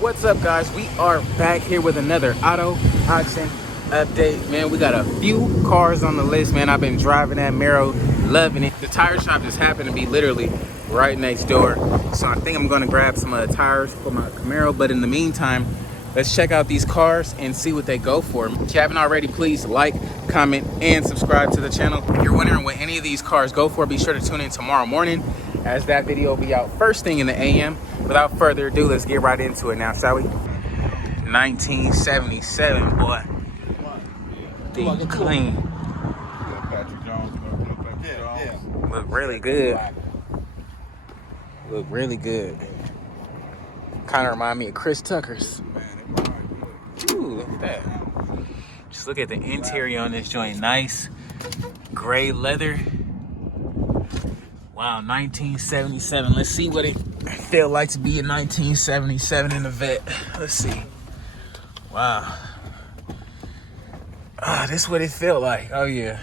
What's up, guys? We are back here with another auto auction update. Man, we got a few cars on the list, man. I've been driving that Mero, loving it. The tire shop just happened to be literally right next door, so I think I'm gonna grab some tires for my Camaro. But in the meantime, let's check out these cars and see what they go for. If you haven't already, please like, comment, and subscribe to the channel. If you're wondering what any of these cars go for, be sure to tune in tomorrow morning, as that video will be out first thing in the AM. Without further ado, let's get right into it now, shall we? 1977, boy. Deep clean. Look really good. Look really good. Kind of remind me of Chris Tucker's. Ooh, look at that. Just look at the interior on this joint. Nice gray leather. Wow, 1977. Let's see what it felt like to be in 1977 in the vet. Let's see. Wow. This is what it felt like. Oh yeah.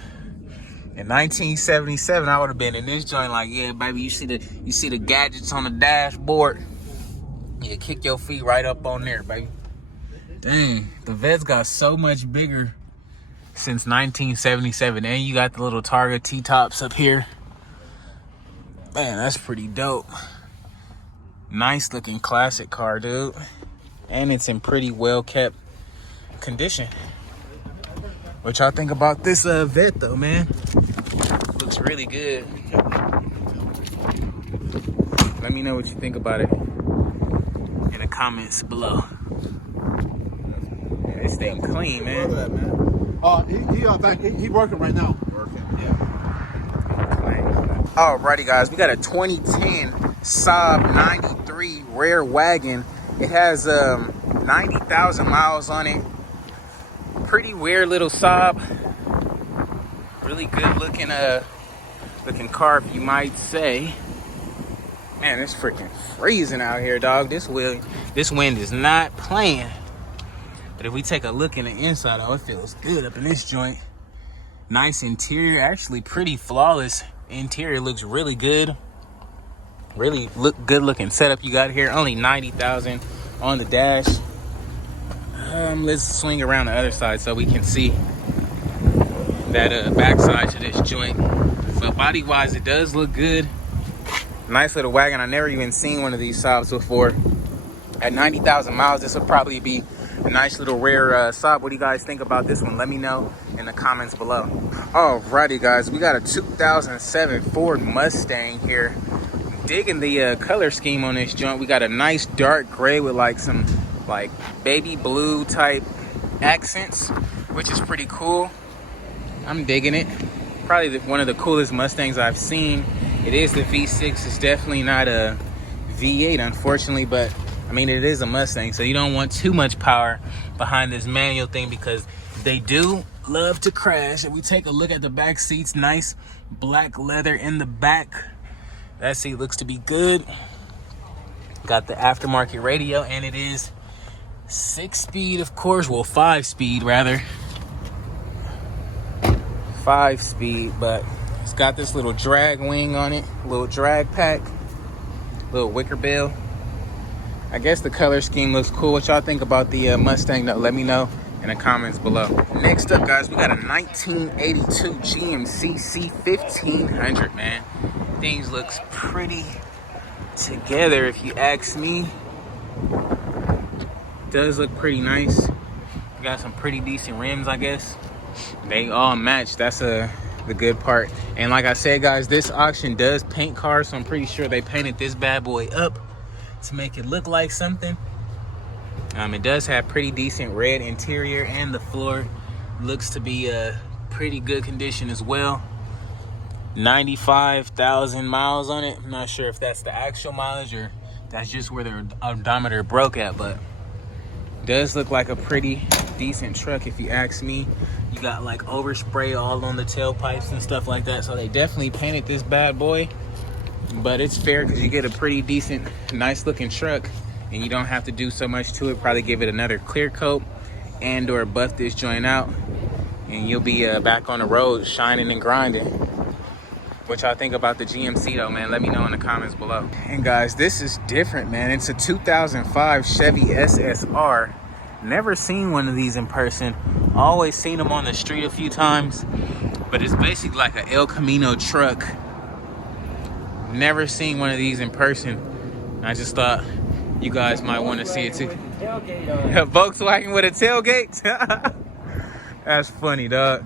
In 1977, I would have been in this joint like, yeah, baby, you see the gadgets on the dashboard. Yeah, kick your feet right up on there, baby. Dang, the vet's got so much bigger since 1977. And you got the little Targa T-tops up here. Man, that's pretty dope. Nice looking classic car, dude. And it's in pretty well kept condition. What y'all think about this vet though, man? Looks really good. Let me know what you think about it in the comments below. Yeah, it's staying clean, man. He working right now. Yeah. Alrighty, guys, we got a 2010 Saab 93 rear wagon. It has 90,000 miles on it. Pretty weird little Saab. Really good looking car, if you might say. Man, it's freaking freezing out here, dog. This wind is not playing. But if we take a look in the inside, oh, it feels good up in this joint. Nice interior, actually pretty flawless. Interior looks really good. Really good looking setup you got here. Only 90,000 on the dash. Let's swing around the other side so we can see that back side to this joint. But body wise, it does look good. Nice little wagon. I never even seen one of these Saabs before. At 90,000 miles, this would probably be a nice little rare Saab. What do you guys think about this one? Let me know in the comments below. Alrighty, guys, we got a 2007 Ford Mustang here. Digging the color scheme on this joint. We got a nice dark gray with like some baby blue type accents, which is pretty cool. I'm digging it. Probably one of the coolest Mustangs I've seen. It is the V6. It's definitely not a V8, unfortunately, but I mean, it is a Mustang, so you don't want too much power behind this manual thing because they do love to crash. If we take a look at the back seats, nice black leather in the back. That seat looks to be good. Got the aftermarket radio, and it is 6-speed, of course. Well, 5-speed, rather. 5-speed, but it's got this little drag wing on it, little drag pack, little wicker bill. I guess the color scheme looks cool. What y'all think about the Mustang though? Let me know in the comments below. Next up, guys, we got a 1982 GMC C1500, man. Things looks pretty together, if you ask me. Does look pretty nice. Got some pretty decent rims, I guess. They all match. That's the good part. And like I said, guys, this auction does paint cars, so I'm pretty sure they painted this bad boy up to make it look like something. It does have pretty decent red interior, and the floor looks to be a pretty good condition as well. 95,000 miles on it. I'm not sure if that's the actual mileage or that's just where the odometer broke at, but does look like a pretty decent truck, if you ask me. You got like overspray all on the tailpipes and stuff like that, so they definitely painted this bad boy. But it's fair because you get a pretty decent, nice looking truck and you don't have to do so much to it. Probably give it another clear coat and or buff this joint out. and you'll be back on the road shining and grinding. What y'all think about the GMC though, man? Let me know in the comments below. And guys, this is different, man. It's a 2005 Chevy SSR. Never seen one of these in person. Always seen them on the street a few times, but it's basically like an El Camino truck. Never seen one of these in person. I just thought you guys might want to see it too. A Volkswagen with a tailgate? That's funny, dog.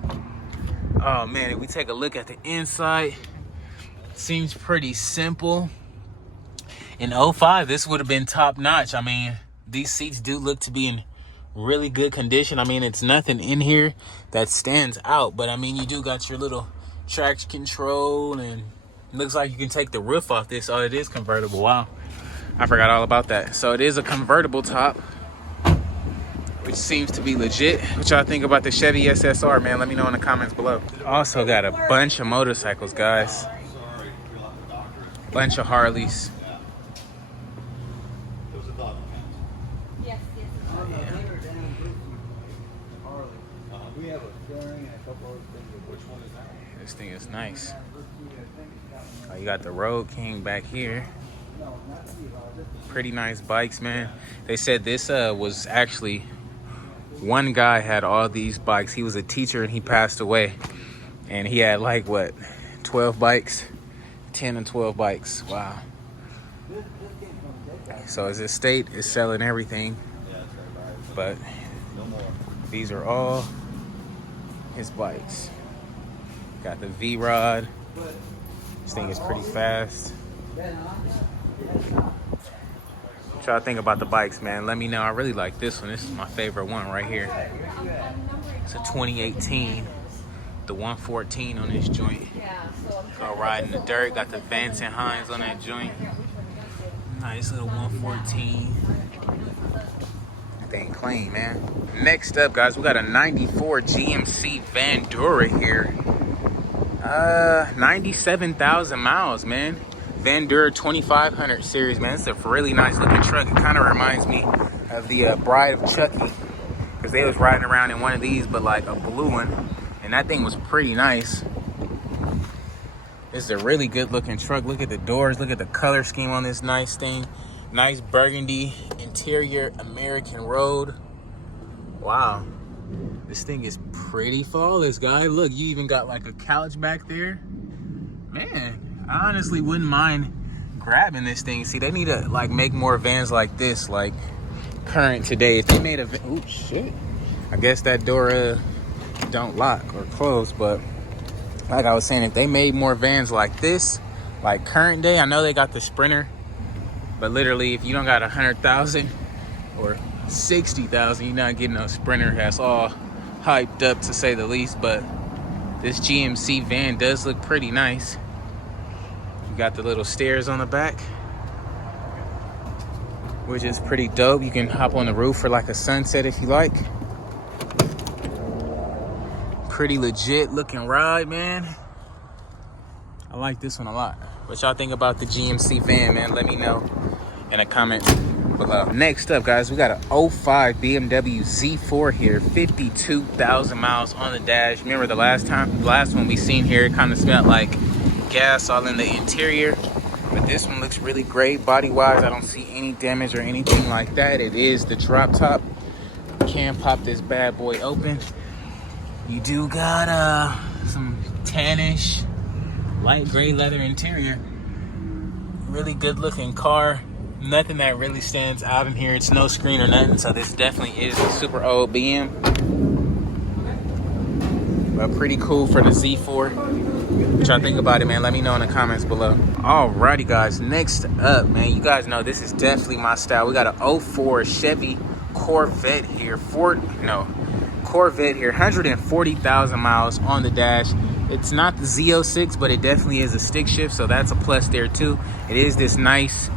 Oh man, if we take a look at the inside, seems pretty simple. In 05, this would have been top notch. I mean, these seats do look to be in really good condition. I mean, it's nothing in here that stands out, but I mean, you do got your little traction control, and it looks like you can take the roof off this. Oh, it is convertible. Wow, I forgot all about that. So it is a convertible top, which seems to be legit. What y'all think about the Chevy SSR, man? Let me know in the comments below. Also got a bunch of motorcycles, guys. Bunch of Harleys. We have a flooring and a couple other things. Which one is that? This thing is nice. Oh, you got the Road King back here. Pretty nice bikes, man. They said this was actually, one guy had all these bikes. He was a teacher and he passed away. And he had like, what, 12 bikes? 10 and 12 bikes. Wow. So his estate is selling everything. But these are all his bikes. Got the V-Rod. This thing is pretty fast. What y'all think about the bikes, man? Let me know. I really like this one. This is my favorite one right here. It's a 2018. The 114 on this joint. Go riding the dirt. Got the Vance and Hines on that joint. Nice little 114. That thing clean, man. Next up, guys, we got a 94 GMC Vandura here. 97,000 miles, man. Vandura 2500 series, man. It's a really nice looking truck. It kind of reminds me of the Bride of Chucky, because they was riding around in one of these, but like a blue one, and that thing was pretty nice. This is a really good looking truck. Look at the doors. Look at the color scheme on this nice thing. Nice burgundy interior, American road. Wow. This thing is pretty flawless, guy. Look, you even got like a couch back there. Man, I honestly wouldn't mind grabbing this thing. See, they need to like make more vans like this, like current today. If they made a, oh shit. I guess that door don't lock or close, but like I was saying, if they made more vans like this, like current day, I know they got the Sprinter, but literally if you don't got 100,000 or 60,000, you're not getting a Sprinter. That's all hyped up, to say the least. But this GMC van does look pretty nice. You got the little stairs on the back, which is pretty dope. You can hop on the roof for like a sunset if you like. Pretty legit looking ride, man. I like this one a lot. What y'all think about the GMC van, man? Let me know in a comment below. Next up, guys, we got an 05 BMW Z4 here. 52,000 miles on the dash. Remember the last one we seen here, it kind of smelled like gas all in the interior. But this one looks really great body wise. I don't see any damage or anything like that. It is the drop top. Can pop this bad boy open. You do got some tannish light gray leather interior. Really good looking car. Nothing that really stands out in here. It's no screen or nothing, so this definitely is a super old BM. But pretty cool for the Z4. What y'all think about it, man? Let me know in the comments below. Alrighty, guys. Next up, man, you guys know this is definitely my style. We got an 04 Chevy Corvette here. Corvette here. 140,000 miles on the dash. It's not the Z06, but it definitely is a stick shift, so that's a plus there too. It is this nice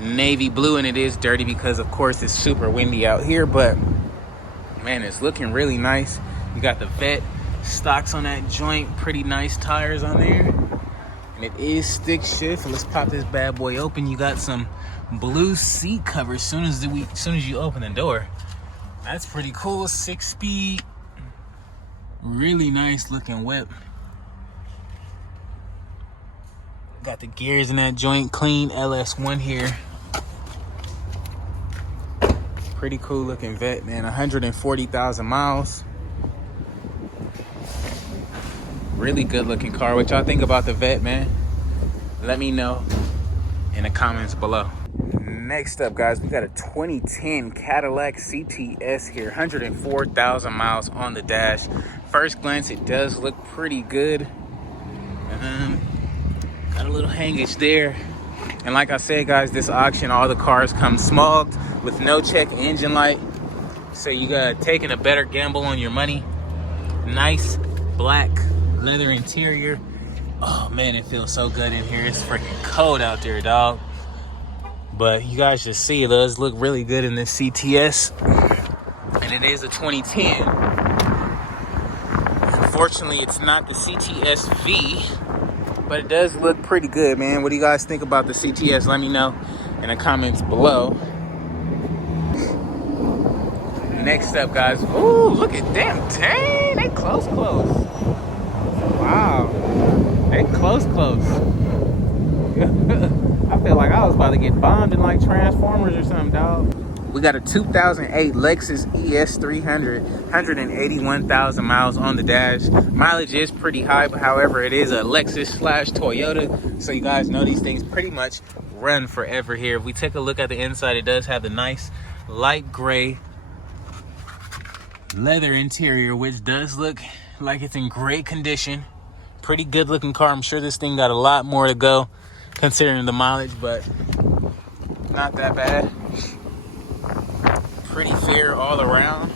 navy blue, and it is dirty because of course it's super windy out here, but man, it's looking really nice. You got the vet stocks on that joint, pretty nice tires on there, and it is stick shift. Let's pop this bad boy open. You got some blue seat covers soon as you open the door. That's pretty cool. 6-speed Really nice looking whip. Got the gears in that joint, clean LS1 here. Pretty cool looking Vet, man. 140,000 miles. Really good looking car. What y'all think about the Vet, man? Let me know in the comments below. Next up, guys, we got a 2010 Cadillac CTS here. 104,000 miles on the dash. First glance, it does look pretty good. Got a little hangage there. And like I said, guys, this auction, all the cars come smogged with no check engine light. So you got taking a better gamble on your money. Nice black leather interior. Oh man, it feels so good in here. It's freaking cold out there, dog. But you guys just see it does look really good in this CTS. And it is a 2010. Unfortunately, it's not the CTS V, but it does look pretty good, man. What do you guys think about the CTS? Let me know in the comments below. Next up, guys. Ooh, look at them. Dang, they close. Wow. They close. I feel like I was about to get bombed in like Transformers or something, dog. We got a 2008 Lexus ES300, 181,000 miles on the dash. Mileage is pretty high, but however, it is a Lexus / Toyota. So you guys know these things pretty much run forever here. If we take a look at the inside, it does have the nice light gray leather interior, which does look like it's in great condition. Pretty good looking car. I'm sure this thing got a lot more to go considering the mileage, but not that bad. Pretty fair all around.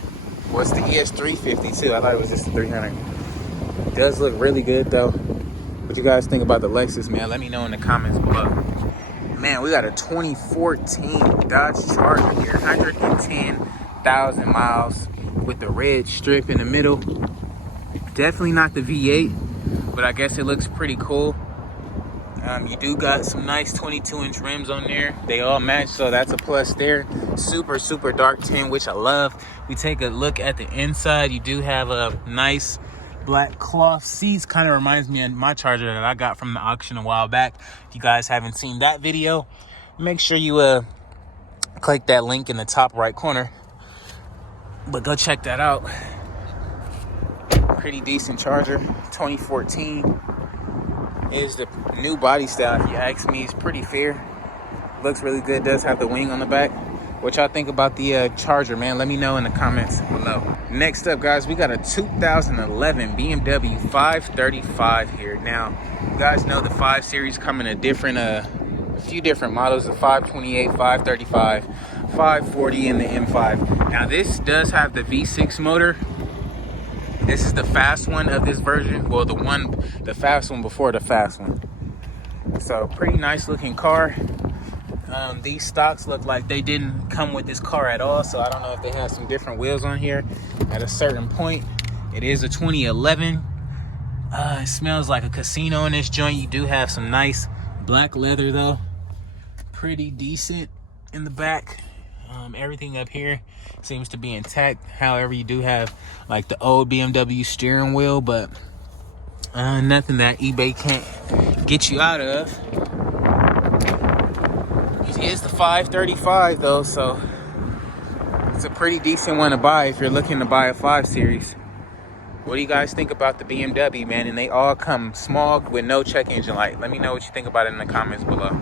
Well, it's the ES350 too. I thought it was just the 300. It does look really good though. What you guys think about the Lexus, man? Let me know in the comments below. Man, we got a 2014 Dodge Charger here, 110,000 miles with the red strip in the middle. Definitely not the V8, but I guess it looks pretty cool. You do got some nice 22-inch rims on there. They all match, so that's a plus there. Super dark tin, which I love. We take a look at the inside. You do have a nice black cloth seats. Kind of reminds me of my Charger that I got from the auction a while back. If you guys haven't seen that video, make sure you click that link in the top right corner. But go check that out. Pretty decent Charger. 2014 is the new body style. If you ask me, it's pretty fair. Looks really good. Does have the wing on the back. What y'all think about the Charger, man? Let me know in the comments below. Next up, guys, we got a 2011 BMW 535 here. Now, you guys know the 5 Series come in a different, a few different models: the 528, 535, 540, and the M5. Now, this does have the V6 motor. This is the fast one of this version. Well, the fast one before the fast one. So pretty nice looking car. These stocks look like they didn't come with this car at all. So I don't know if they have some different wheels on here at a certain point. It is a 2011. It smells like a casino in this joint. You do have some nice black leather though. Pretty decent in the back. Everything up here seems to be intact. However, you do have like the old BMW steering wheel, but nothing that eBay can't get you out of. It is the 535 though, so it's a pretty decent one to buy if you're looking to buy a 5 Series. What do you guys think about the BMW, man? And they all come smogged with no check engine light. Let me know what you think about it in the comments below.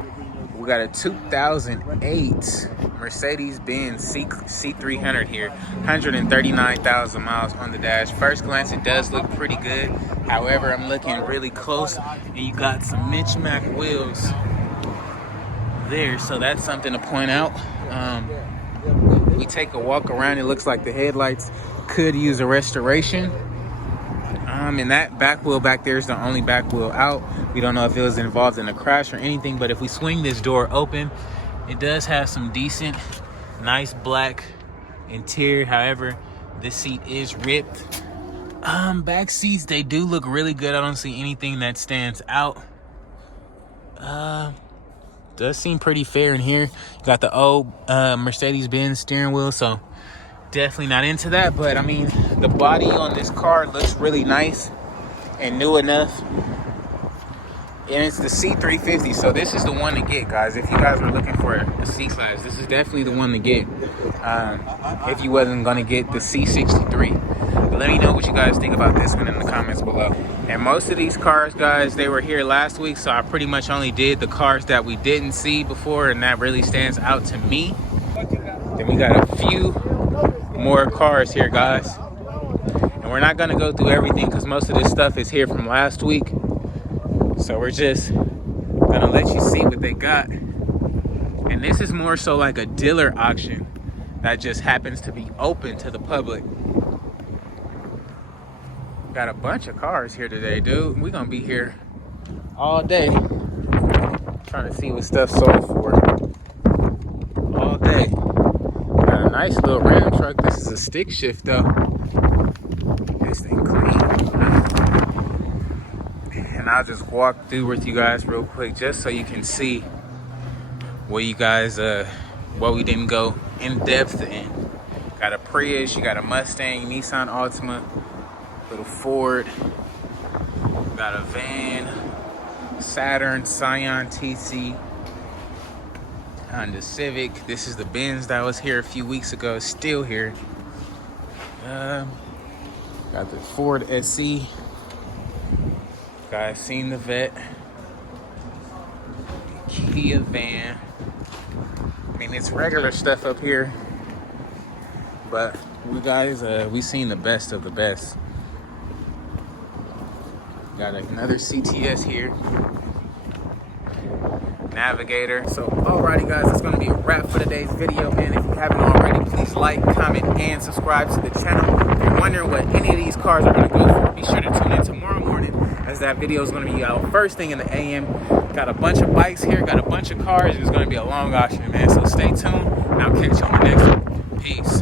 We got a 2008 Mercedes-Benz C300 here, 139,000 miles on the dash. First glance, it does look pretty good. However, I'm looking really close, and you got some Mitch-Mac wheels there, so that's something to point out. We take a walk around. It looks like the headlights could use a restoration. And that back wheel back there is the only back wheel out. We don't know if it was involved in a crash or anything, but if we swing this door open, it does have some decent, nice black interior. However, this seat is ripped. Back seats, they do look really good. I don't see anything that stands out. Does seem pretty fair in here. Got the old Mercedes-Benz steering wheel, so definitely not into that. But I mean, the body on this car looks really nice and new enough. And it's the C350, so this is the one to get, guys. If you guys were looking for a C-Class, this is definitely the one to get. If you wasn't gonna get the C63. But let me know what you guys think about this one in the comments below. And most of these cars, guys, they were here last week, so I pretty much only did the cars that we didn't see before, and that really stands out to me. Then we got a few more cars here, guys. And we're not gonna go through everything because most of this stuff is here from last week. So we're just gonna let you see what they got. And this is more so like a dealer auction that just happens to be open to the public. Got a bunch of cars here today, dude. We're gonna be here all day trying to see what stuff sold for. All day. Got a nice little Ram truck. This is a stick shift though. This thing clean. And I'll just walk through with you guys real quick just so you can see what you guys what we didn't go in depth in. Got a Prius, you got a Mustang, Nissan Altima, little Ford, got a van, Saturn, Scion TC, Honda Civic. This is the Benz that was here a few weeks ago, still here. Got the Ford SC. Guys, seen the Vet, Kia van. I mean, it's regular stuff up here, but we guys, we seen the best of the best. Got another CTS here, Navigator. So, alrighty, guys, that's gonna be a wrap for today's video, man. If you haven't already, please like, comment, and subscribe to the channel. If you're wondering what any of these cars are gonna go for, be sure to tune in tomorrow morning, as that video is going to be out first thing in the AM. Got a bunch of bikes here, got a bunch of cars. It's going to be a long auction, man. So stay tuned, and I'll catch you on the next one. Peace.